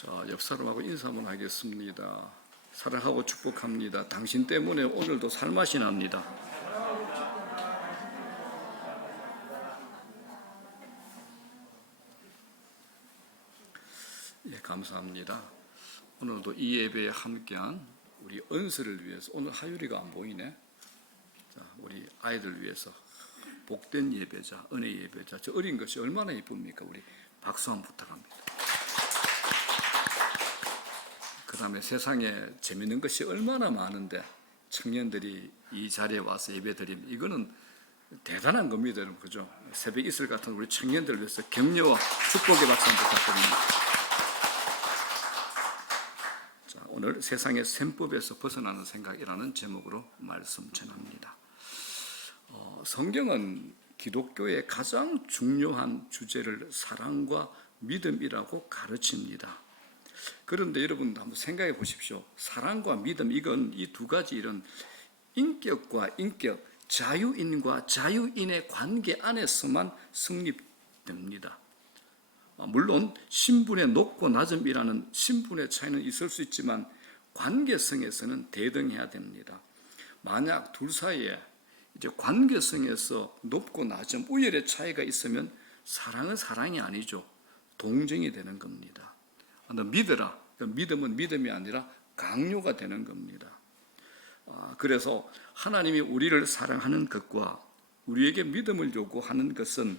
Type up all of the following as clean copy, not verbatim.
자, 옆 사람하고 인사 한번 하겠습니다. 사랑하고 축복합니다. 당신 때문에 오늘도 살맛이 납니다. 예, 감사합니다. 오늘도 이 예배에 함께한 우리 은서를 위해서, 오늘 하율이가 안 보이네. 자, 우리 아이들 위해서 복된 예배자, 은혜 예배자, 저 어린 것이 얼마나 예쁩니까? 우리 박수 한번 부탁합니다. 그 다음에 세상에 재밌는 것이 얼마나 많은데 청년들이 이 자리에 와서 예배드리면 이거는 대단한 겁니다, 여러분. 그죠? 새벽 이슬 같은 우리 청년들을 위해서 격려와 축복의 박수 한번 부탁드립니다. 자, 오늘 세상의 셈법에서 벗어나는 생각이라는 제목으로 말씀 전합니다. 성경은 기독교의 가장 중요한 주제를 사랑과 믿음이라고 가르칩니다. 그런데 여러분 한번 생각해 보십시오. 사랑과 믿음, 이건 이 두 가지 이런 인격과 인격, 자유인과 자유인의 관계 안에서만 성립됩니다. 물론 신분의 높고 낮음이라는 신분의 차이는 있을 수 있지만 관계성에서는 대등해야 됩니다. 만약 둘 사이에 이제 관계성에서 높고 낮음, 우열의 차이가 있으면 사랑은 사랑이 아니죠. 동정이 되는 겁니다. 너 믿어라. 믿음은 믿음이 아니라 강요가 되는 겁니다. 그래서 하나님이 우리를 사랑하는 것과 우리에게 믿음을 요구하는 것은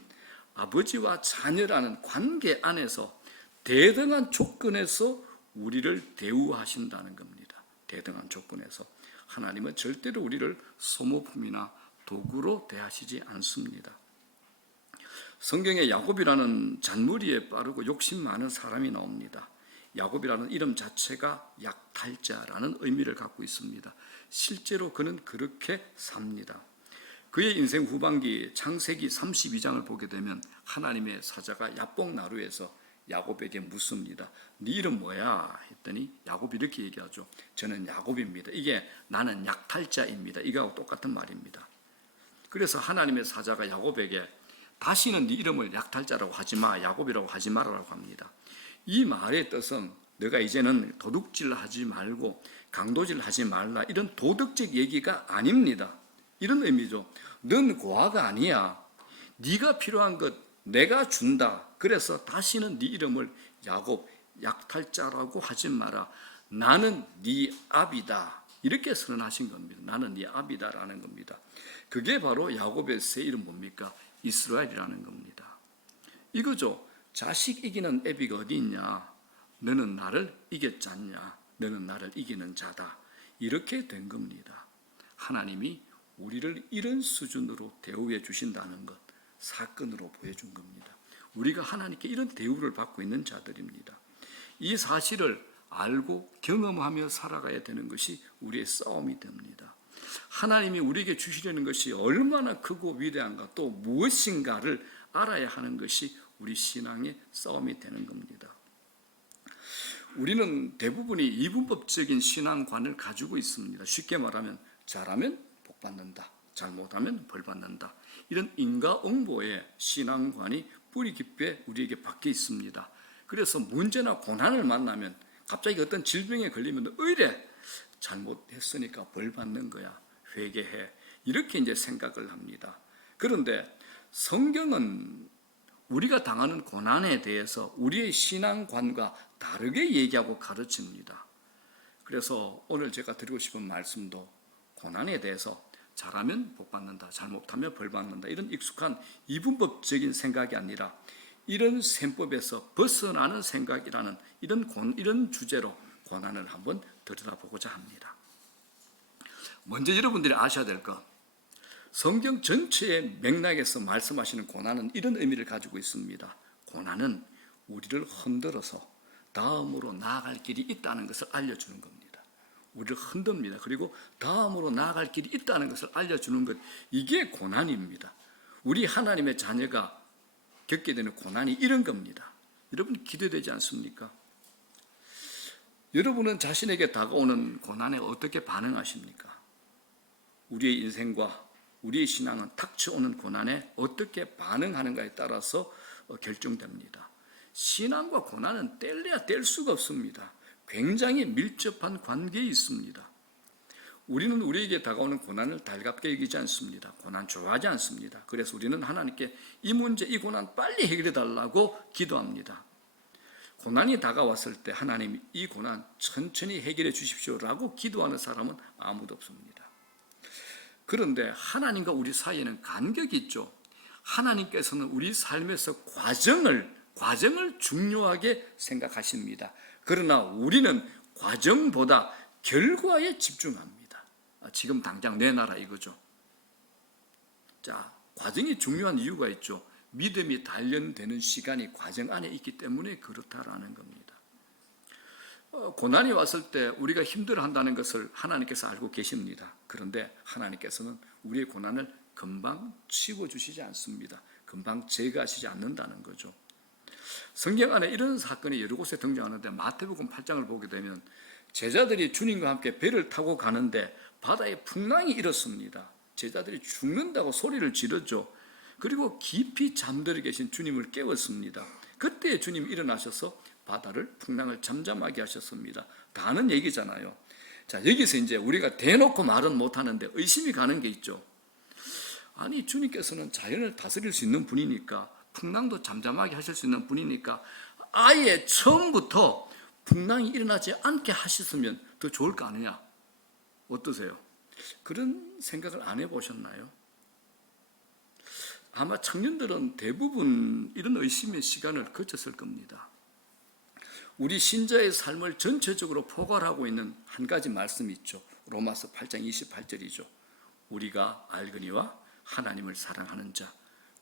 아버지와 자녀라는 관계 안에서 대등한 조건에서 우리를 대우하신다는 겁니다. 대등한 조건에서 하나님은 절대로 우리를 소모품이나 도구로 대하시지 않습니다. 성경에 야곱이라는 잔머리에 빠르고 욕심 많은 사람이 나옵니다. 야곱이라는 이름 자체가 약탈자라는 의미를 갖고 있습니다. 실제로 그는 그렇게 삽니다. 그의 인생 후반기 창세기 32장을 보게 되면 하나님의 사자가 야복나루에서 야곱에게 묻습니다. 네 이름 뭐야? 했더니 야곱이 이렇게 얘기하죠. 저는 야곱입니다. 이게 나는 약탈자입니다. 이거하고 똑같은 말입니다. 그래서 하나님의 사자가 야곱에게 다시는 네 이름을 약탈자라고 하지 마, 야곱이라고 하지 말라고 합니다. 이 말의 뜻은 너가 이제는 도둑질하지 말고 강도질하지 말라, 이런 도덕적 얘기가 아닙니다. 이런 의미죠. 넌 고아가 아니야. 네가 필요한 것 내가 준다. 그래서 다시는 네 이름을 야곱, 약탈자라고 하지 마라. 나는 네 아비다. 이렇게 선언하신 겁니다. 나는 네 아비다라는 겁니다. 그게 바로 야곱의 새 이름 뭡니까? 이스라엘이라는 겁니다. 이거죠. 자식 이기는 애비가 어디 있냐? 너는 나를 이겼지 않냐? 너는 나를 이기는 자다. 이렇게 된 겁니다. 하나님이 우리를 이런 수준으로 대우해 주신다는 것, 사건으로 보여준 겁니다. 우리가 하나님께 이런 대우를 받고 있는 자들입니다. 이 사실을 알고 경험하며 살아가야 되는 것이 우리의 싸움이 됩니다. 하나님이 우리에게 주시려는 것이 얼마나 크고 위대한가, 또 무엇인가를 알아야 하는 것이 우리 신앙의 싸움이 되는 겁니다. 우리는 대부분이 이분법적인 신앙관을 가지고 있습니다. 쉽게 말하면 잘하면 복 받는다, 잘못하면 벌 받는다, 이런 인과응보의 신앙관이 뿌리 깊게 우리에게 박혀 있습니다. 그래서 문제나 고난을 만나면 갑자기 어떤 질병에 걸리면 의뢰 잘못했으니까 벌 받는 거야, 회개해, 이렇게 이제 생각을 합니다. 그런데 성경은 우리가 당하는 고난에 대해서 우리의 신앙관과 다르게 얘기하고 가르칩니다. 그래서 오늘 제가 드리고 싶은 말씀도 고난에 대해서 잘하면 복 받는다, 잘못하면 벌 받는다, 이런 익숙한 이분법적인 생각이 아니라 이런 셈법에서 벗어나는 생각이라는 이런 주제로 고난을 한번 들여다보고자 합니다. 먼저 여러분들이 아셔야 될 것, 성경 전체의 맥락에서 말씀하시는 고난은 이런 의미를 가지고 있습니다. 고난은 우리를 흔들어서 다음으로 나아갈 길이 있다는 것을 알려주는 겁니다. 우리를 흔듭니다. 그리고 다음으로 나아갈 길이 있다는 것을 알려주는 것, 이게 고난입니다. 우리 하나님의 자녀가 겪게 되는 고난이 이런 겁니다. 여러분 기대되지 않습니까? 여러분은 자신에게 다가오는 고난에 어떻게 반응하십니까? 우리의 인생과 우리의 신앙은 닥쳐오는 고난에 어떻게 반응하는가에 따라서 결정됩니다. 신앙과 고난은 뗄래야 뗄 수가 없습니다. 굉장히 밀접한 관계에 있습니다. 우리는 우리에게 다가오는 고난을 달갑게 여기지 않습니다. 고난 좋아하지 않습니다. 그래서 우리는 하나님께 이 문제, 이 고난 빨리 해결해 달라고 기도합니다. 고난이 다가왔을 때 하나님 이 고난 천천히 해결해 주십시오라고 기도하는 사람은 아무도 없습니다. 그런데 하나님과 우리 사이에는 간격이 있죠. 하나님께서는 우리 삶에서 과정을 중요하게 생각하십니다. 그러나 우리는 과정보다 결과에 집중합니다. 지금 당장 내놔라 이거죠. 자, 과정이 중요한 이유가 있죠. 믿음이 단련되는 시간이 과정 안에 있기 때문에 그렇다라는 겁니다. 고난이 왔을 때 우리가 힘들어한다는 것을 하나님께서 알고 계십니다. 그런데 하나님께서는 우리의 고난을 금방 치워주시지 않습니다. 금방 제거하시지 않는다는 거죠. 성경 안에 이런 사건이 여러 곳에 등장하는데 마태복음 8장을 보게 되면 제자들이 주님과 함께 배를 타고 가는데 바다에 풍랑이 일었습니다. 제자들이 죽는다고 소리를 지르죠. 그리고 깊이 잠들어 계신 주님을 깨웠습니다. 그때 주님이 일어나셔서 바다를 풍랑을 잠잠하게 하셨습니다. 다 아는 얘기잖아요. 자, 여기서 이제 우리가 대놓고 말은 못하는데 의심이 가는 게 있죠. 아니, 주님께서는 자연을 다스릴 수 있는 분이니까, 풍랑도 잠잠하게 하실 수 있는 분이니까 아예 처음부터 풍랑이 일어나지 않게 하셨으면 더 좋을 거 아니냐. 어떠세요? 그런 생각을 안 해보셨나요? 아마 청년들은 대부분 이런 의심의 시간을 거쳤을 겁니다. 우리 신자의 삶을 전체적으로 포괄하고 있는 한 가지 말씀이 있죠. 로마서 8장 28절이죠. 우리가 알거니와 하나님을 사랑하는 자,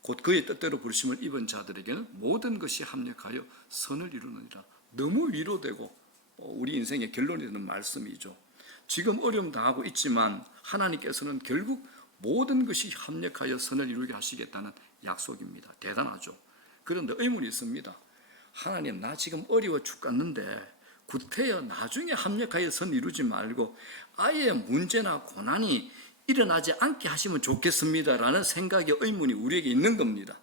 곧 그의 뜻대로 부르심을 입은 자들에게는 모든 것이 합력하여 선을 이루느니라. 너무 위로되고 우리 인생의 결론이 되는 말씀이죠. 지금 어려움 당하고 있지만 하나님께서는 결국 모든 것이 합력하여 선을 이루게 하시겠다는 약속입니다. 대단하죠. 그런데 의문이 있습니다. 하나님, 나 지금 어려워 죽겠는데 구태여 나중에 합력하여 선 이루지 말고 아예 문제나 고난이 일어나지 않게 하시면 좋겠습니다라는 생각의 의문이 우리에게 있는 겁니다.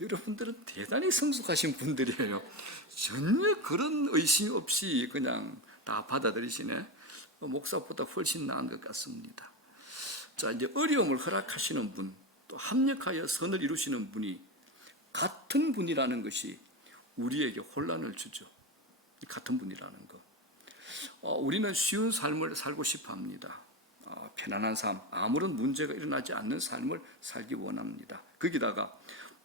여러분들은 대단히 성숙하신 분들이에요. 전혀 그런 의심 없이 그냥 다 받아들이시네. 목사보다 훨씬 나은 것 같습니다. 자, 이제 어려움을 허락하시는 분, 또 합력하여 선을 이루시는 분이 같은 분이라는 것이 우리에게 혼란을 주죠. 같은 분이라는 것. 우리는 쉬운 삶을 살고 싶어 합니다. 편안한 삶, 아무런 문제가 일어나지 않는 삶을 살기 원합니다. 거기다가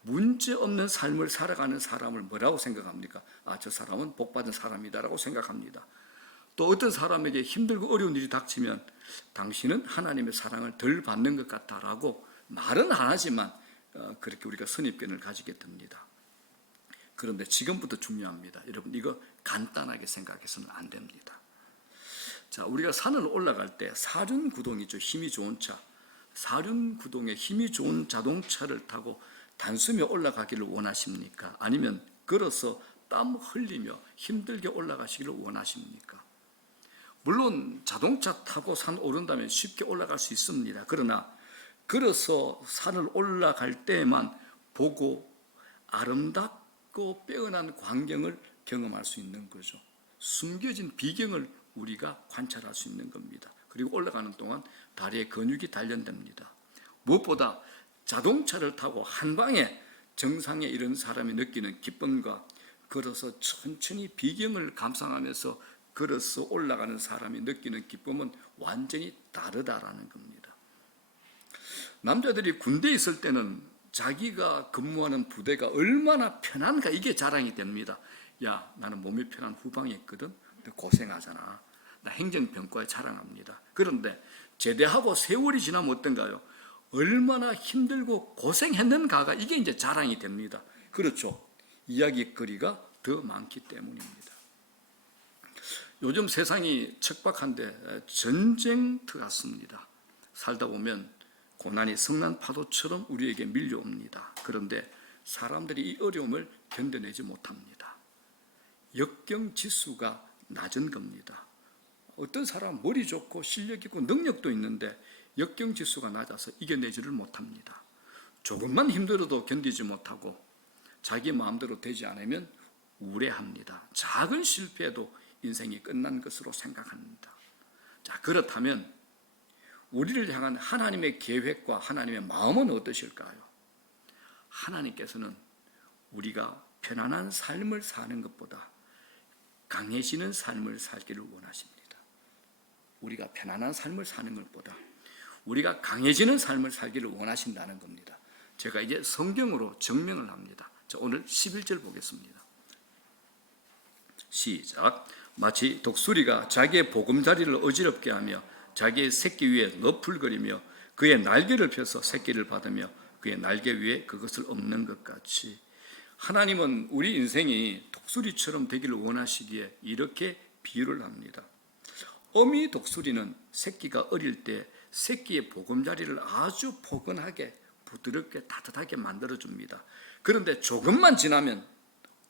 문제 없는 삶을 살아가는 사람을 뭐라고 생각합니까? 저 사람은 복받은 사람이다라고 생각합니다. 또 어떤 사람에게 힘들고 어려운 일이 닥치면 당신은 하나님의 사랑을 덜 받는 것 같다라고 말은 안 하지만 그렇게 우리가 선입견을 가지게 됩니다. 그런데 지금부터 중요합니다. 여러분, 이거 간단하게 생각해서는 안 됩니다. 자, 우리가 산을 올라갈 때 사륜구동이죠. 힘이 좋은 차. 사륜구동에 힘이 좋은 자동차를 타고 단숨에 올라가기를 원하십니까? 아니면 걸어서 땀 흘리며 힘들게 올라가시기를 원하십니까? 물론 자동차 타고 산 오른다면 쉽게 올라갈 수 있습니다. 그러나 걸어서 산을 올라갈 때만 보고 아름답고 빼어난 광경을 경험할 수 있는 거죠. 숨겨진 비경을 우리가 관찰할 수 있는 겁니다. 그리고 올라가는 동안 다리에 근육이 단련됩니다. 무엇보다 자동차를 타고 한 방에 정상에 이른 사람이 느끼는 기쁨과 걸어서 천천히 비경을 감상하면서 걸어서 올라가는 사람이 느끼는 기쁨은 완전히 다르다라는 겁니다. 남자들이 군대에 있을 때는 자기가 근무하는 부대가 얼마나 편한가 이게 자랑이 됩니다. 야, 나는 몸이 편한 후방에 있거든. 너 고생하잖아. 나 행정병과에 자랑합니다. 그런데 제대하고 세월이 지나면 어떤가요? 얼마나 힘들고 고생했는가가 이게 이제 자랑이 됩니다. 그렇죠. 이야기거리가 더 많기 때문입니다. 요즘 세상이 척박한데 전쟁터 같습니다. 살다 보면 고난이 성난 파도처럼 우리에게 밀려옵니다. 그런데 사람들이 이 어려움을 견뎌내지 못합니다. 역경지수가 낮은 겁니다. 어떤 사람 머리 좋고 실력 있고 능력도 있는데 역경지수가 낮아서 이겨내지를 못합니다. 조금만 힘들어도 견디지 못하고 자기 마음대로 되지 않으면 우울해합니다. 작은 실패에도 인생이 끝난 것으로 생각합니다. 자, 그렇다면 우리를 향한 하나님의 계획과 하나님의 마음은 어떠실까요? 하나님께서는 우리가 편안한 삶을 사는 것보다 강해지는 삶을 살기를 원하십니다. 우리가 편안한 삶을 사는 것보다 우리가 강해지는 삶을 살기를 원하신다는 겁니다. 제가 이제 성경으로 증명을 합니다. 자, 오늘 11절 보겠습니다. 시작. 마치 독수리가 자기의 보금자리를 어지럽게 하며 자기의 새끼 위에 너풀거리며 그의 날개를 펴서 새끼를 받으며 그의 날개 위에 그것을 엎는 것 같이, 하나님은 우리 인생이 독수리처럼 되기를 원하시기에 이렇게 비유를 합니다. 어미 독수리는 새끼가 어릴 때 새끼의 보금자리를 아주 포근하게 부드럽게 따뜻하게 만들어줍니다. 그런데 조금만 지나면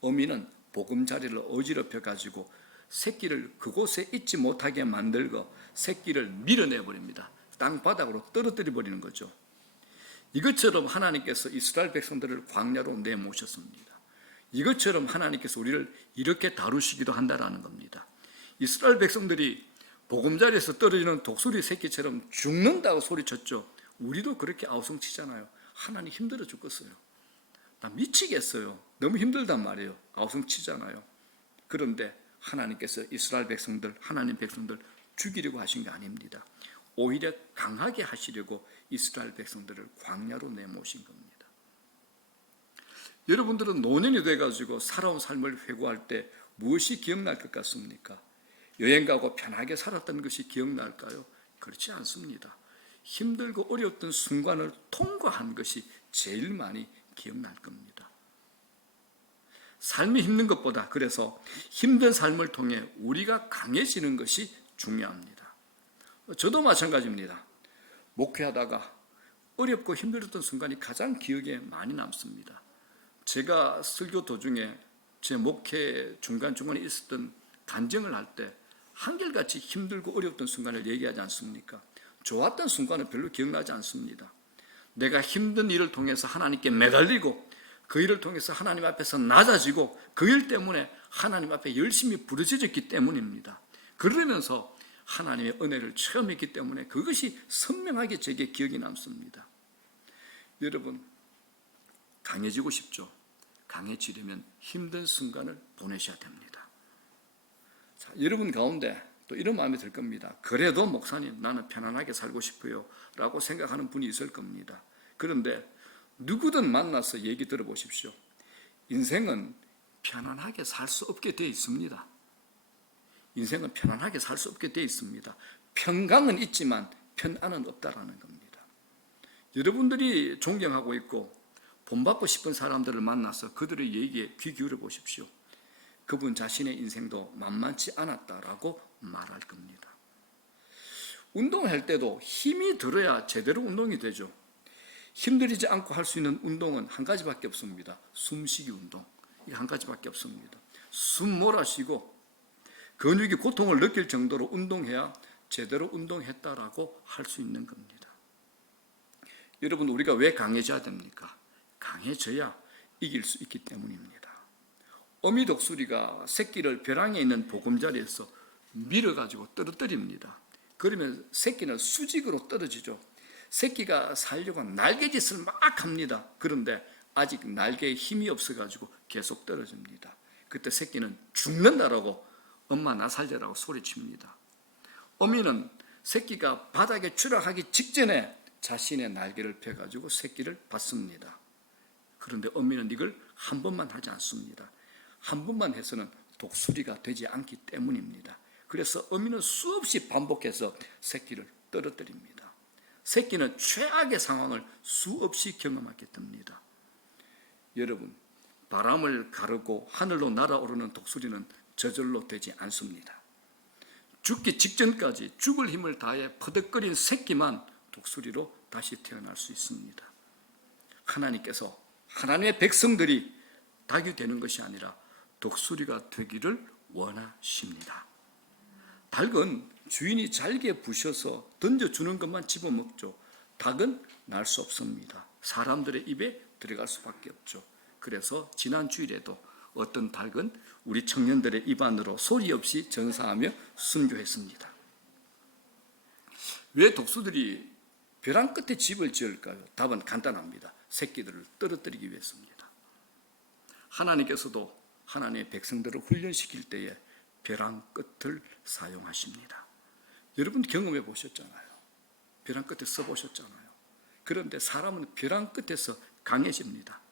어미는 보금자리를 어지럽혀 가지고 새끼를 그곳에 있지 못하게 만들고 새끼를 밀어내버립니다. 땅바닥으로 떨어뜨려 버리는 거죠. 이것처럼 하나님께서 이스라엘 백성들을 광야로 내모셨습니다. 이것처럼 하나님께서 우리를 이렇게 다루시기도 한다라는 겁니다. 이스라엘 백성들이 보금자리에서 떨어지는 독수리 새끼처럼 죽는다고 소리쳤죠. 우리도 그렇게 아우성치잖아요. 하나님 힘들어 죽겠어요. 나 미치겠어요. 너무 힘들단 말이에요. 아우성치잖아요. 그런데 하나님께서 이스라엘 백성들, 하나님 백성들 죽이려고 하신 게 아닙니다. 오히려 강하게 하시려고 이스라엘 백성들을 광야로 내모신 겁니다. 여러분들은 노년이 돼가지고 살아온 삶을 회고할 때 무엇이 기억날 것 같습니까? 여행 가고 편하게 살았던 것이 기억날까요? 그렇지 않습니다. 힘들고 어려웠던 순간을 통과한 것이 제일 많이 기억날 겁니다. 삶이 힘든 것보다 그래서 힘든 삶을 통해 우리가 강해지는 것이 중요합니다. 저도 마찬가지입니다. 목회하다가 어렵고 힘들었던 순간이 가장 기억에 많이 남습니다. 제가 설교 도중에 제 목회 중간중간에 있었던 간증을 할 때 한결같이 힘들고 어려웠던 순간을 얘기하지 않습니까? 좋았던 순간은 별로 기억나지 않습니다. 내가 힘든 일을 통해서 하나님께 매달리고 그 일을 통해서 하나님 앞에서 낮아지고 그 일 때문에 하나님 앞에 열심히 부르짖었기 때문입니다. 그러면서 하나님의 은혜를 체험했기 때문에 그것이 선명하게 제게 기억이 남습니다. 여러분, 강해지고 싶죠? 강해지려면 힘든 순간을 보내셔야 됩니다. 자, 여러분 가운데 또 이런 마음이 들 겁니다. 그래도 목사님, 나는 편안하게 살고 싶어요 라고 생각하는 분이 있을 겁니다. 그런데 누구든 만나서 얘기 들어보십시오. 인생은 편안하게 살 수 없게 되어 있습니다. 인생은 편안하게 살 수 없게 되어 있습니다. 평강은 있지만 편안은 없다라는 겁니다. 여러분들이 존경하고 있고 본받고 싶은 사람들을 만나서 그들의 얘기에 귀 기울여 보십시오. 그분 자신의 인생도 만만치 않았다라고 말할 겁니다. 운동할 때도 힘이 들어야 제대로 운동이 되죠. 힘들이지 않고 할 수 있는 운동은 한 가지밖에 없습니다. 숨쉬기 운동. 이게 한 가지밖에 없습니다. 숨 몰아쉬고 근육이 고통을 느낄 정도로 운동해야 제대로 운동했다라고 할 수 있는 겁니다. 여러분, 우리가 왜 강해져야 됩니까? 강해져야 이길 수 있기 때문입니다. 어미 독수리가 새끼를 벼랑에 있는 보금자리에서 밀어가지고 떨어뜨립니다. 그러면 새끼는 수직으로 떨어지죠. 새끼가 살려고 날개짓을 막 합니다. 그런데 아직 날개에 힘이 없어가지고 계속 떨어집니다. 그때 새끼는 죽는다라고 엄마 나 살려라고 소리칩니다. 어미는 새끼가 바닥에 추락하기 직전에 자신의 날개를 펴가지고 새끼를 받습니다. 그런데 어미는 이걸 한 번만 하지 않습니다. 한 번만 해서는 독수리가 되지 않기 때문입니다. 그래서 어미는 수없이 반복해서 새끼를 떨어뜨립니다. 새끼는 최악의 상황을 수없이 경험하게 됩니다. 여러분, 바람을 가르고 하늘로 날아오르는 독수리는 저절로 되지 않습니다. 죽기 직전까지 죽을 힘을 다해 퍼득거린 새끼만 독수리로 다시 태어날 수 있습니다. 하나님께서 하나님의 백성들이 닭이 되는 것이 아니라 독수리가 되기를 원하십니다. 닭은 주인이 잘게 부셔서 던져주는 것만 집어먹죠. 닭은 날 수 없습니다. 사람들의 입에 들어갈 수밖에 없죠. 그래서 지난 주일에도 어떤 닭은 우리 청년들의 입안으로 소리 없이 전사하며 순교했습니다. 왜 독수들이 벼랑 끝에 집을 지을까요? 답은 간단합니다. 새끼들을 떨어뜨리기 위해서입니다. 하나님께서도 하나님의 백성들을 훈련시킬 때에 벼랑 끝을 사용하십니다. 여러분 경험해 보셨잖아요. 벼랑 끝에 써보셨잖아요. 그런데 사람은 벼랑 끝에서 강해집니다.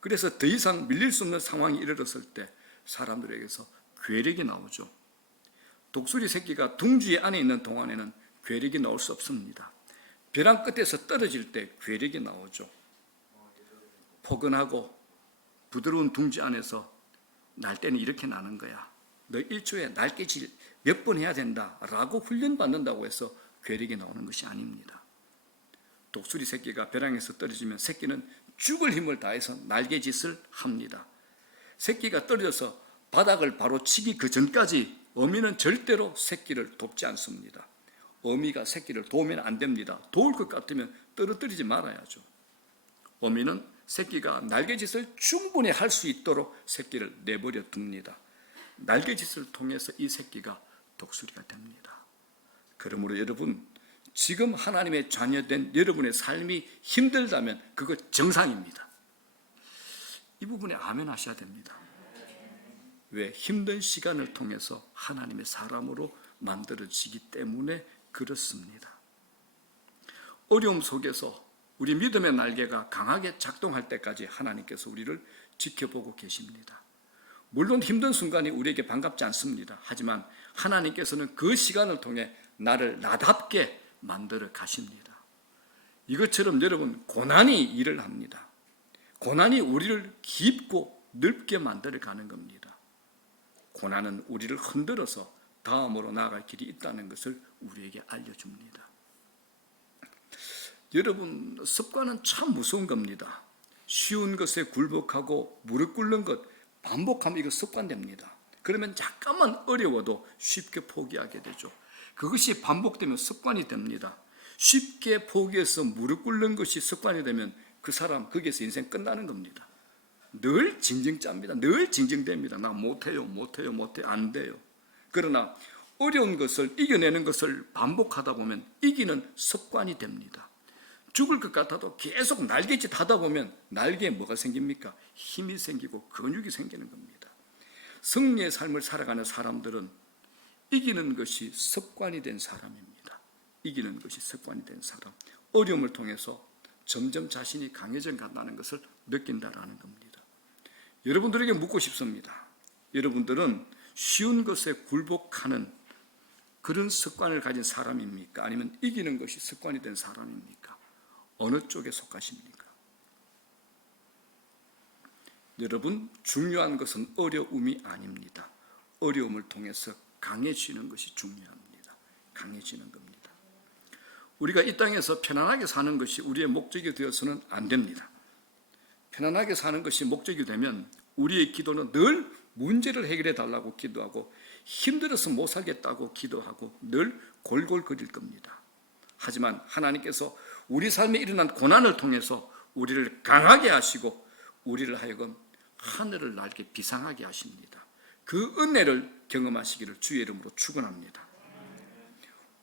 그래서 더 이상 밀릴 수 없는 상황이 이르렀을 때 사람들에게서 괴력이 나오죠. 독수리 새끼가 둥지 안에 있는 동안에는 괴력이 나올 수 없습니다. 벼랑 끝에서 떨어질 때 괴력이 나오죠. 포근하고 부드러운 둥지 안에서 날 때는 이렇게 나는 거야. 너 1초에 날개질 몇 번 해야 된다라고 훈련받는다고 해서 괴력이 나오는 것이 아닙니다. 독수리 새끼가 벼랑에서 떨어지면 새끼는 죽을 힘을 다해서 날개짓을 합니다. 새끼가 떨어져서 바닥을 바로 치기 그 전까지 어미는 절대로 새끼를 돕지 않습니다. 어미가 새끼를 도우면 안 됩니다. 도울 것 같으면 떨어뜨리지 말아야죠. 어미는 새끼가 날개짓을 충분히 할 수 있도록 새끼를 내버려 둡니다. 날개짓을 통해서 이 새끼가 독수리가 됩니다. 그러므로 여러분, 지금 하나님의 자녀된 여러분의 삶이 힘들다면 그거 정상입니다. 이 부분에 아멘 하셔야 됩니다. 왜? 힘든 시간을 통해서 하나님의 사람으로 만들어지기 때문에 그렇습니다. 어려움 속에서 우리 믿음의 날개가 강하게 작동할 때까지 하나님께서 우리를 지켜보고 계십니다. 물론 힘든 순간이 우리에게 반갑지 않습니다. 하지만 하나님께서는 그 시간을 통해 나를 나답게 만들어 가십니다. 이것처럼 여러분, 고난이 일을 합니다. 고난이 우리를 깊고 넓게 만들어 가는 겁니다. 고난은 우리를 흔들어서 다음으로 나아갈 길이 있다는 것을 우리에게 알려줍니다. 여러분, 습관은 참 무서운 겁니다. 쉬운 것에 굴복하고 무릎 꿇는 것 반복하면 이거 습관됩니다. 그러면 잠깐만 어려워도 쉽게 포기하게 되죠. 그것이 반복되면 습관이 됩니다. 쉽게 포기해서 무릎 꿇는 것이 습관이 되면 그 사람 거기에서 인생 끝나는 겁니다. 늘 징징짭니다. 늘 징징댑니다. 나 못해요, 안 돼요. 그러나 어려운 것을 이겨내는 것을 반복하다 보면 이기는 습관이 됩니다. 죽을 것 같아도 계속 날개짓 하다 보면 날개에 뭐가 생깁니까? 힘이 생기고 근육이 생기는 겁니다. 승리의 삶을 살아가는 사람들은 이기는 것이 습관이 된 사람입니다. 이기는 것이 습관이 된 사람. 어려움을 통해서 점점 자신이 강해져 간다는 것을 느낀다라는 겁니다. 여러분들에게 묻고 싶습니다. 여러분들은 쉬운 것에 굴복하는 그런 습관을 가진 사람입니까? 아니면 이기는 것이 습관이 된 사람입니까? 어느 쪽에 속하십니까? 여러분, 중요한 것은 어려움이 아닙니다. 어려움을 통해서 강해지는 것이 중요합니다. 강해지는 겁니다. 우리가 이 땅에서 편안하게 사는 것이 우리의 목적이 되어서는 안 됩니다. 편안하게 사는 것이 목적이 되면 우리의 기도는 늘 문제를 해결해 달라고 기도하고 힘들어서 못 살겠다고 기도하고 늘 골골거릴 겁니다. 하지만 하나님께서 우리 삶에 일어난 고난을 통해서 우리를 강하게 하시고 우리를 하여금 하늘을 날게 비상하게 하십니다. 그 은혜를 경험하시기를 주의 이름으로 축원합니다.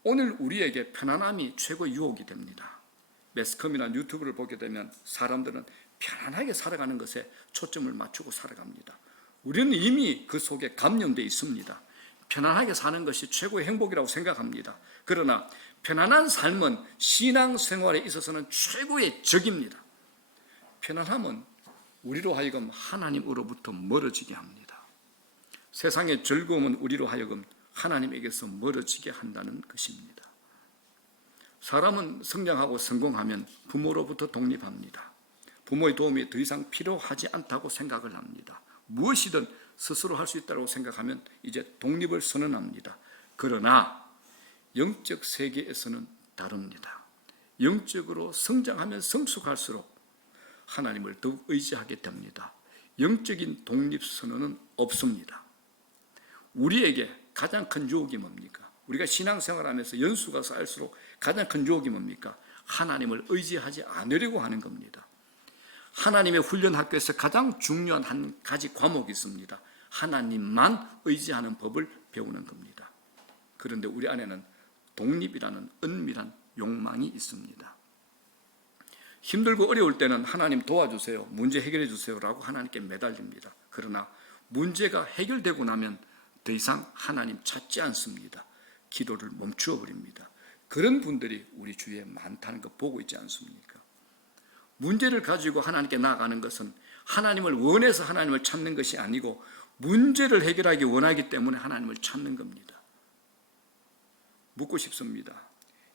오늘 우리에게 편안함이 최고 유혹이 됩니다. 매스컴이나 유튜브를 보게 되면 사람들은 편안하게 살아가는 것에 초점을 맞추고 살아갑니다. 우리는 이미 그 속에 감염되어 있습니다. 편안하게 사는 것이 최고의 행복이라고 생각합니다. 그러나 편안한 삶은 신앙생활에 있어서는 최고의 적입니다. 편안함은 우리로 하여금 하나님으로부터 멀어지게 합니다. 세상의 즐거움은 우리로 하여금 하나님에게서 멀어지게 한다는 것입니다. 사람은 성장하고 성공하면 부모로부터 독립합니다. 부모의 도움이 더 이상 필요하지 않다고 생각을 합니다. 무엇이든 스스로 할 수 있다고 생각하면 이제 독립을 선언합니다. 그러나 영적 세계에서는 다릅니다. 영적으로 성장하면 성숙할수록 하나님을 더욱 의지하게 됩니다. 영적인 독립선언은 없습니다. 우리에게 가장 큰 유혹이 뭡니까? 우리가 신앙생활하면서 연수가 쌓일수록 가장 큰 유혹이 뭡니까? 하나님을 의지하지 않으려고 하는 겁니다. 하나님의 훈련 학교에서 가장 중요한 한 가지 과목이 있습니다. 하나님만 의지하는 법을 배우는 겁니다. 그런데 우리 안에는 독립이라는 은밀한 욕망이 있습니다. 힘들고 어려울 때는 하나님 도와주세요, 문제 해결해 주세요라고 하나님께 매달립니다. 그러나 문제가 해결되고 나면 더 이상 하나님 찾지 않습니다. 기도를 멈추어 버립니다. 그런 분들이 우리 주위에 많다는 거 보고 있지 않습니까? 문제를 가지고 하나님께 나아가는 것은 하나님을 원해서 하나님을 찾는 것이 아니고 문제를 해결하기 원하기 때문에 하나님을 찾는 겁니다. 묻고 싶습니다.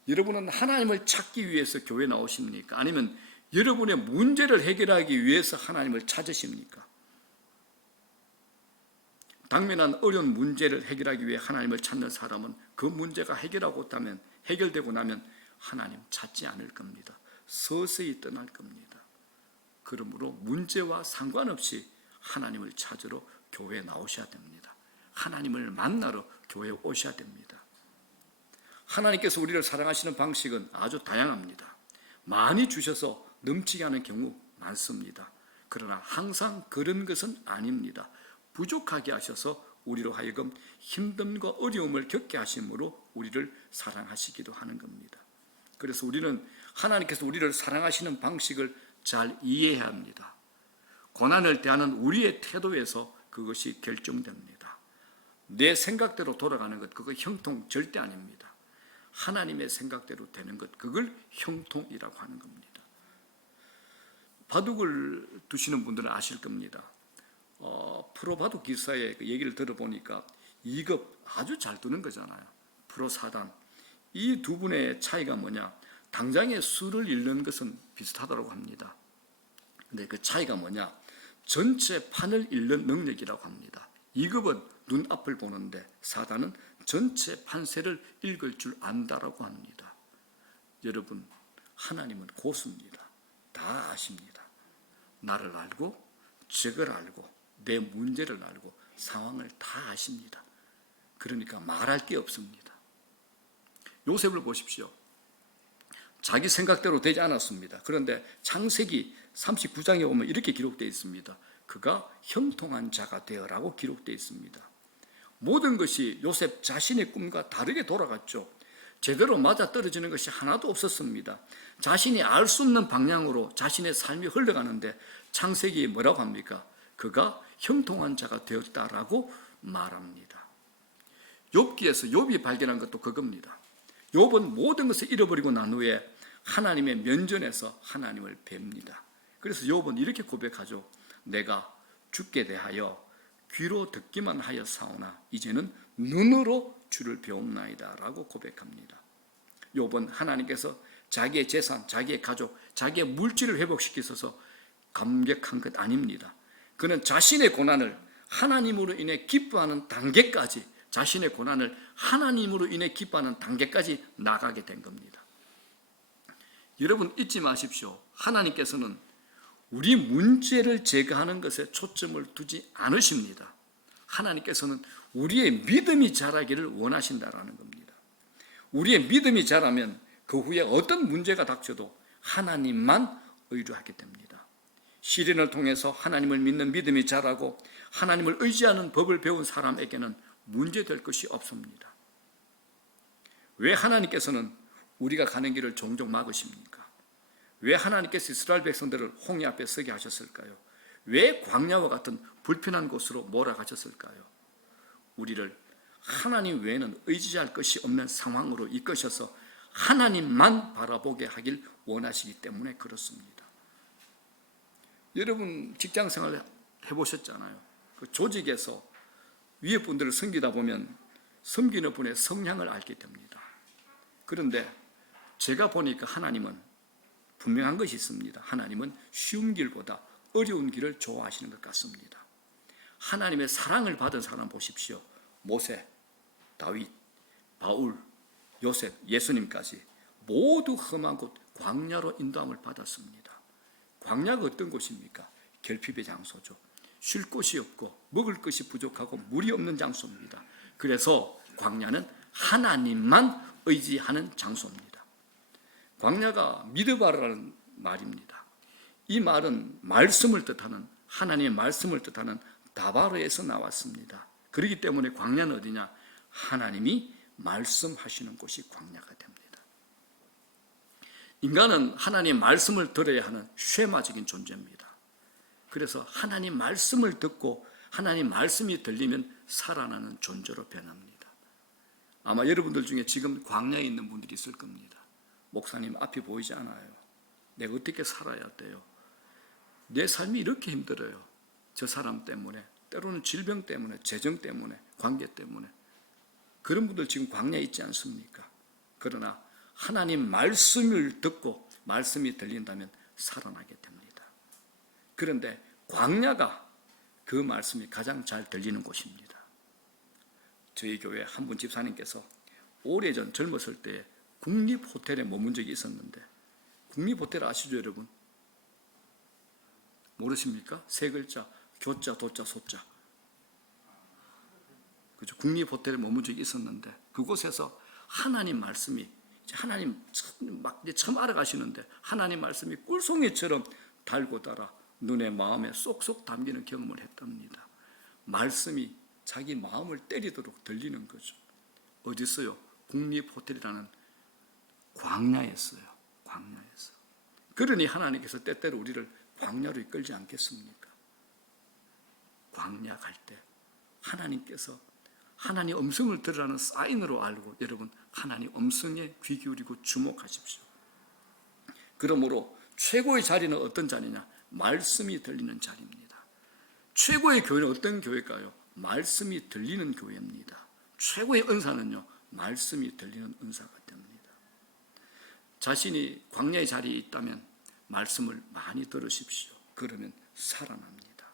여러분은 하나님을 찾기 위해서 교회 나오십니까? 아니면 여러분의 문제를 해결하기 위해서 하나님을 찾으십니까? 당면한 어려운 문제를 해결하기 위해 하나님을 찾는 사람은 그 문제가 해결되고 나면 하나님 찾지 않을 겁니다. 서서히 떠날 겁니다. 그러므로 문제와 상관없이 하나님을 찾으러 교회에 나오셔야 됩니다. 하나님을 만나러 교회에 오셔야 됩니다. 하나님께서 우리를 사랑하시는 방식은 아주 다양합니다. 많이 주셔서 넘치게 하는 경우 많습니다. 그러나 항상 그런 것은 아닙니다. 부족하게 하셔서 우리로 하여금 힘듦과 어려움을 겪게 하심으로 우리를 사랑하시기도 하는 겁니다. 그래서 우리는 하나님께서 우리를 사랑하시는 방식을 잘 이해해야 합니다. 고난을 대하는 우리의 태도에서 그것이 결정됩니다. 내 생각대로 돌아가는 것, 그거 형통 절대 아닙니다. 하나님의 생각대로 되는 것, 그걸 형통이라고 하는 겁니다. 바둑을 두시는 분들은 아실 겁니다. 프로 바둑 기사의 그 얘기를 들어보니까 2급 아주 잘 두는 거잖아요. 프로 4단. 이 두 분의 차이가 뭐냐? 당장에 수를 읽는 것은 비슷하다고 합니다. 근데 그 차이가 뭐냐? 전체 판을 읽는 능력이라고 합니다. 2급은 눈앞을 보는데 4단은 전체 판세를 읽을 줄 안다라고 합니다. 여러분, 하나님은 고수입니다. 다 아십니다. 나를 알고 적을 알고 내 문제를 알고 상황을 다 아십니다. 그러니까 말할 게 없습니다. 요셉을 보십시오. 자기 생각대로 되지 않았습니다. 그런데 창세기 39장에 보면 이렇게 기록되어 있습니다. 그가 형통한 자가 되어라고 기록되어 있습니다. 모든 것이 요셉 자신의 꿈과 다르게 돌아갔죠. 제대로 맞아떨어지는 것이 하나도 없었습니다. 자신이 알 수 없는 방향으로 자신의 삶이 흘러가는데 창세기에 뭐라고 합니까? 그가 형통한 자가 되었다라고 말합니다. 욥기에서 욥이 발견한 것도 그겁니다. 욥은 모든 것을 잃어버리고 난 후에 하나님의 면전에서 하나님을 뵙니다. 그래서 욥은 이렇게 고백하죠. 내가 주께 대하여 귀로 듣기만 하였사오나 이제는 눈으로 주를 배움나이다 라고 고백합니다. 욥은 하나님께서 자기의 재산, 자기의 가족, 자기의 물질을 회복시키셔서 감격한 것 아닙니다. 그는 자신의 고난을 하나님으로 인해 기뻐하는 단계까지, 자신의 고난을 하나님으로 인해 기뻐하는 단계까지 나가게 된 겁니다. 여러분 잊지 마십시오. 하나님께서는 우리 문제를 제거하는 것에 초점을 두지 않으십니다. 하나님께서는 우리의 믿음이 자라기를 원하신다라는 겁니다. 우리의 믿음이 자라면 그 후에 어떤 문제가 닥쳐도 하나님만 의뢰하게 됩니다. 시련을 통해서 하나님을 믿는 믿음이 자라고 하나님을 의지하는 법을 배운 사람에게는 문제될 것이 없습니다. 왜 하나님께서는 우리가 가는 길을 종종 막으십니까? 왜 하나님께서 이스라엘 백성들을 홍해 앞에 서게 하셨을까요? 왜 광야와 같은 불편한 곳으로 몰아가셨을까요? 우리를 하나님 외에는 의지할 것이 없는 상황으로 이끄셔서 하나님만 바라보게 하길 원하시기 때문에 그렇습니다. 여러분 직장생활 해보셨잖아요. 그 조직에서 위에 분들을 섬기다 보면 섬기는 분의 성향을 알게 됩니다. 그런데 제가 보니까 하나님은 분명한 것이 있습니다. 하나님은 쉬운 길보다 어려운 길을 좋아하시는 것 같습니다. 하나님의 사랑을 받은 사람 보십시오. 모세, 다윗, 바울, 요셉, 예수님까지 모두 험한 곳 광야로 인도함을 받았습니다. 광야가 어떤 곳입니까? 결핍의 장소죠. 쉴 곳이 없고 먹을 것이 부족하고 물이 없는 장소입니다. 그래서 광야는 하나님만 의지하는 장소입니다. 광야가 미드바라는 말입니다. 이 말은 말씀을 뜻하는, 하나님의 말씀을 뜻하는 다바르에서 나왔습니다. 그렇기 때문에 광야는 어디냐? 하나님이 말씀하시는 곳이 광야가 됩니다. 인간은 하나님의 말씀을 들어야 하는 쉐마적인 존재입니다. 그래서 하나님 말씀을 듣고 하나님 말씀이 들리면 살아나는 존재로 변합니다. 아마 여러분들 중에 지금 광야에 있는 분들이 있을 겁니다. 목사님 앞이 보이지 않아요. 내가 어떻게 살아야 돼요? 내 삶이 이렇게 힘들어요. 저 사람 때문에, 때로는 질병 때문에, 재정 때문에, 관계 때문에. 그런 분들 지금 광야에 있지 않습니까? 그러나 하나님 말씀을 듣고 말씀이 들린다면 살아나게 됩니다. 그런데 광야가 그 말씀이 가장 잘 들리는 곳입니다. 저희 교회 한 분 집사님께서 오래전 젊었을 때 국립호텔에 머문 적이 있었는데, 국립호텔 아시죠 여러분? 모르십니까? 세 글자, 교자, 도자, 소자. 그죠? 국립호텔에 머문 적이 있었는데, 그곳에서 하나님 말씀이, 하나님 막 이제 처음 알아가시는데, 하나님 말씀이 꿀송이처럼 달고 달아 눈에 마음에 쏙쏙 담기는 경험을 했답니다. 말씀이 자기 마음을 때리도록 들리는 거죠. 어디 있어요? 국립호텔이라는 광야였어요. 광야에서. 그러니 하나님께서 때때로 우리를 광야로 이끌지 않겠습니까? 광야 갈 때 하나님께서 하나님 음성을 들으라는 사인으로 알고, 여러분 하나님 음성에 귀 기울이고 주목하십시오. 그러므로 최고의 자리는 어떤 자리냐? 말씀이 들리는 자리입니다. 최고의 교회는 어떤 교회일까요? 말씀이 들리는 교회입니다. 최고의 은사는요, 말씀이 들리는 은사가 됩니다. 자신이 광야의 자리에 있다면 말씀을 많이 들으십시오. 그러면 살아납니다.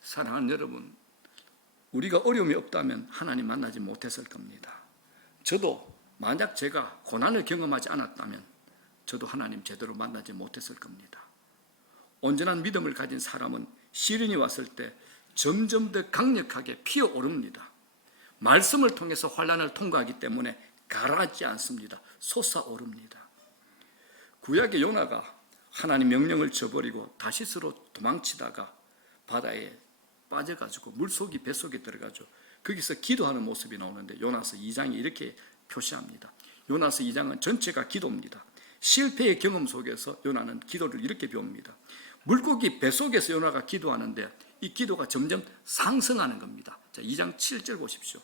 사랑하는 여러분, 우리가 어려움이 없다면 하나님 만나지 못했을 겁니다. 저도 만약 제가 고난을 경험하지 않았다면 저도 하나님 제대로 만나지 못했을 겁니다. 온전한 믿음을 가진 사람은 시련이 왔을 때 점점 더 강력하게 피어오릅니다. 말씀을 통해서 환난을 통과하기 때문에 가라앉지 않습니다. 솟아오릅니다. 구약의 요나가 하나님 명령을 저버리고 다시스로 도망치다가 바다에 빠져가지고 물속이 뱃속에 들어가죠. 거기서 기도하는 모습이 나오는데 요나서 2장이 이렇게 표시합니다. 요나서 2장은 전체가 기도입니다. 실패의 경험 속에서 요나는 기도를 이렇게 배웁니다. 물고기 뱃속에서 요나가 기도하는데 이 기도가 점점 상승하는 겁니다. 자, 2장 7절 보십시오.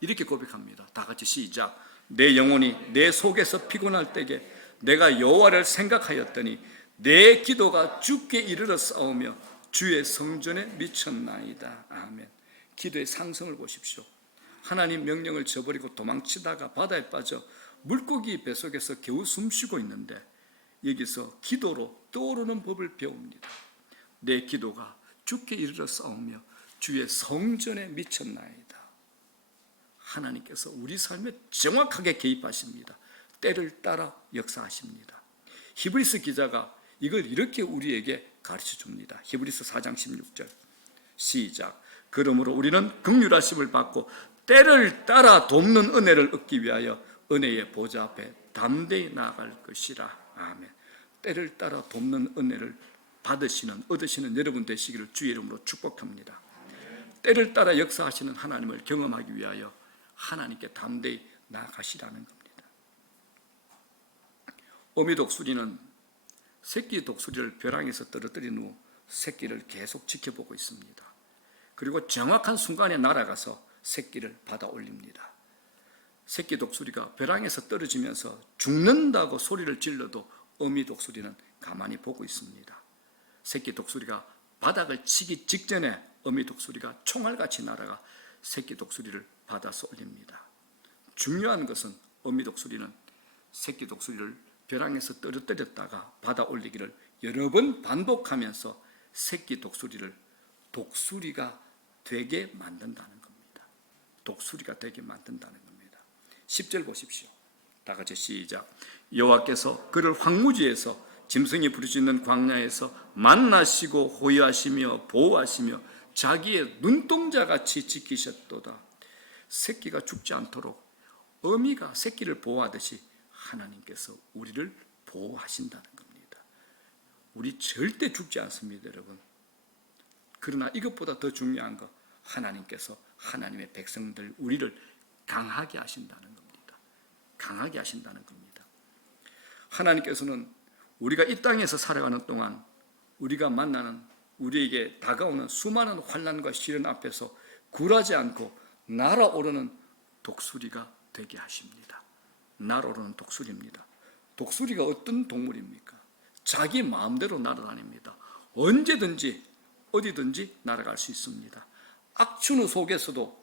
이렇게 고백합니다. 다 같이 시작. 내 영혼이 내 속에서 피곤할 때에 내가 여호와를 생각하였더니 내 기도가 주께 이르러 싸우며 주의 성전에 미쳤나이다. 아멘. 기도의 상승을 보십시오. 하나님 명령을 저버리고 도망치다가 바다에 빠져 물고기 뱃속에서 겨우 숨쉬고 있는데 여기서 기도로 떠오르는 법을 배웁니다. 내 기도가 주께 이르러 싸우며 주의 성전에 미쳤나이다. 하나님께서 우리 삶에 정확하게 개입하십니다. 때를 따라 역사하십니다. 히브리서 기자가 이걸 이렇게 우리에게 가르쳐 줍니다. 히브리서 4장 16절 시작. 그러므로 우리는 긍휼하심을 받고 때를 따라 돕는 은혜를 얻기 위하여 은혜의 보좌 앞에 담대히 나아갈 것이라. 아멘. 때를 따라 돕는 은혜를 받으시는, 얻으시는 여러분 되시기를 주의 이름으로 축복합니다. 때를 따라 역사하시는 하나님을 경험하기 위하여 하나님께 담대히 나아가시라는 겁니다. 어미 독수리는 새끼 독수리를 벼랑에서 떨어뜨린 후 새끼를 계속 지켜보고 있습니다. 그리고 정확한 순간에 날아가서 새끼를 받아 올립니다. 새끼 독수리가 벼랑에서 떨어지면서 죽는다고 소리를 질러도 어미 독수리는 가만히 보고 있습니다. 새끼 독수리가 바닥을 치기 직전에 어미 독수리가 총알같이 날아가 새끼 독수리를 받아서 올립니다. 중요한 것은 어미 독수리는 새끼 독수리를 벼랑에서 떨어뜨렸다가 받아 올리기를 여러 번 반복하면서 새끼 독수리를 독수리가 되게 만든다는 겁니다. 독수리가 되게 만든다는 겁니다. 10절 보십시오. 다 같이 시작. 여호와께서 그를 황무지에서 짐승이 부르짖는 광야에서 만나시고 호위하시며 보호하시며 자기의 눈동자같이 지키셨도다. 새끼가 죽지 않도록 어미가 새끼를 보호하듯이 하나님께서 우리를 보호하신다는 겁니다. 우리 절대 죽지 않습니다, 여러분. 그러나 이것보다 더 중요한 거, 하나님께서 하나님의 백성들, 우리를 강하게 하신다는 겁니다. 강하게 하신다는 겁니다. 하나님께서는 우리가 이 땅에서 살아가는 동안 우리가 만나는, 우리에게 다가오는 수많은 환난과 시련 앞에서 굴하지 않고 날아오르는 독수리가 되게 하십니다. 날아오르는 독수리입니다. 독수리가 어떤 동물입니까? 자기 마음대로 날아다닙니다. 언제든지 어디든지 날아갈 수 있습니다. 악춘우 속에서도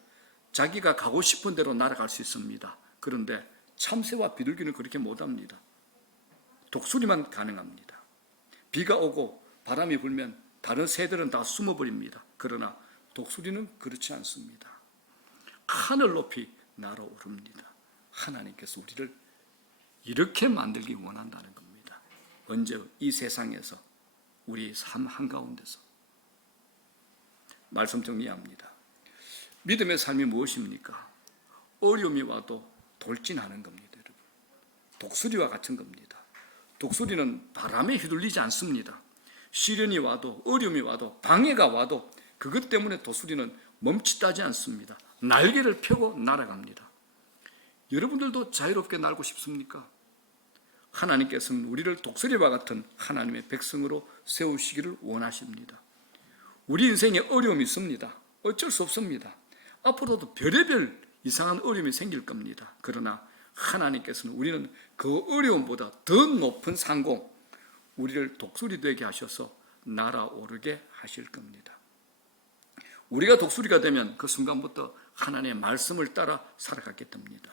자기가 가고 싶은 대로 날아갈 수 있습니다. 그런데 참새와 비둘기는 그렇게 못합니다. 독수리만 가능합니다. 비가 오고 바람이 불면 다른 새들은 다 숨어버립니다. 그러나 독수리는 그렇지 않습니다. 하늘 높이 날아오릅니다. 하나님께서 우리를 이렇게 만들기 원한다는 겁니다. 언제? 이 세상에서, 우리 삶 한가운데서. 말씀 정리합니다. 믿음의 삶이 무엇입니까? 어려움이 와도 돌진하는 겁니다, 여러분. 독수리와 같은 겁니다. 독수리는 바람에 휘둘리지 않습니다. 시련이 와도, 어려움이 와도, 방해가 와도 그것 때문에 독수리는 멈칫하지 않습니다. 날개를 펴고 날아갑니다. 여러분들도 자유롭게 날고 싶습니까? 하나님께서는 우리를 독수리와 같은 하나님의 백성으로 세우시기를 원하십니다. 우리 인생에 어려움이 있습니다. 어쩔 수 없습니다. 앞으로도 별의별 이상한 어려움이 생길 겁니다. 그러나 하나님께서는 우리는 그 어려움보다 더 높은 상공, 우리를 독수리 되게 하셔서 날아오르게 하실 겁니다. 우리가 독수리가 되면 그 순간부터 하나님의 말씀을 따라 살아가게 됩니다.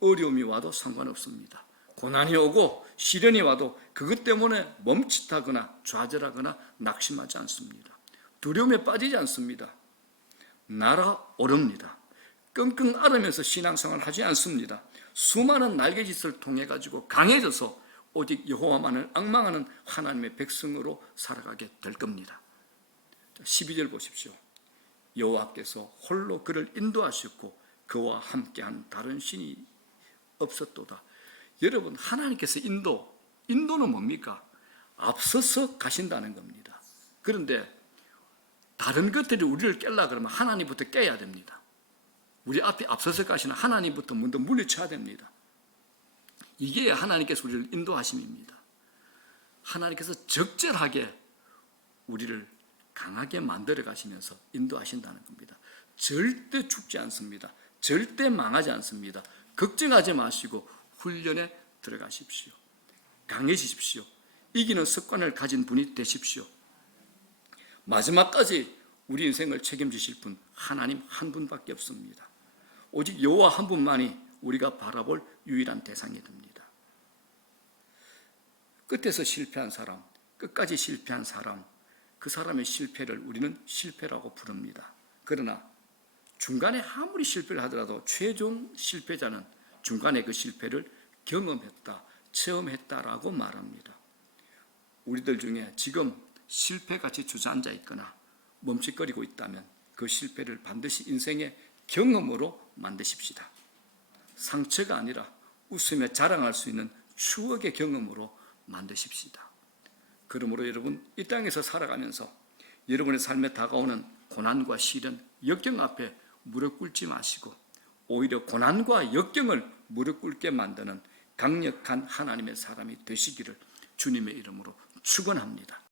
어려움이 와도 상관없습니다. 고난이 오고 시련이 와도 그것 때문에 멈칫하거나 좌절하거나 낙심하지 않습니다. 두려움에 빠지지 않습니다. 날아오릅니다. 끙끙 앓으면서 신앙생활을 하지 않습니다. 수많은 날개짓을 통해 가지고 강해져서 오직 여호와만을 앙망하는 하나님의 백성으로 살아가게 될 겁니다. 12절 보십시오. 여호와께서 홀로 그를 인도하셨고 그와 함께한 다른 신이 없었도다. 여러분, 하나님께서 인도는 뭡니까? 앞서서 가신다는 겁니다. 그런데 다른 것들이 우리를 깰라 그러면 하나님부터 깨야 됩니다. 우리 앞에 앞서서 가시는 하나님부터 먼저 물리쳐야 됩니다. 이게 하나님께서 우리를 인도하심입니다. 하나님께서 적절하게 우리를 강하게 만들어 가시면서 인도하신다는 겁니다. 절대 죽지 않습니다. 절대 망하지 않습니다. 걱정하지 마시고 훈련에 들어가십시오. 강해지십시오. 이기는 습관을 가진 분이 되십시오. 마지막까지 우리 인생을 책임지실 분 하나님 한 분밖에 없습니다. 오직 여호와 한 분만이 우리가 바라볼 유일한 대상이 됩니다. 끝에서 실패한 사람, 끝까지 실패한 사람, 그 사람의 실패를 우리는 실패라고 부릅니다. 그러나 중간에 아무리 실패를 하더라도 최종 실패자는 중간에 그 실패를 경험했다, 체험했다라고 말합니다. 우리들 중에 지금 실패같이 주저앉아 있거나 멈칫거리고 있다면 그 실패를 반드시 인생의 경험으로 만드십시다. 상처가 아니라 웃으며 자랑할 수 있는 추억의 경험으로 만드십시다. 그러므로 여러분, 이 땅에서 살아가면서 여러분의 삶에 다가오는 고난과 시련, 역경 앞에 무릎 꿇지 마시고 오히려 고난과 역경을 무릎 꿇게 만드는 강력한 하나님의 사람이 되시기를 주님의 이름으로 축원합니다.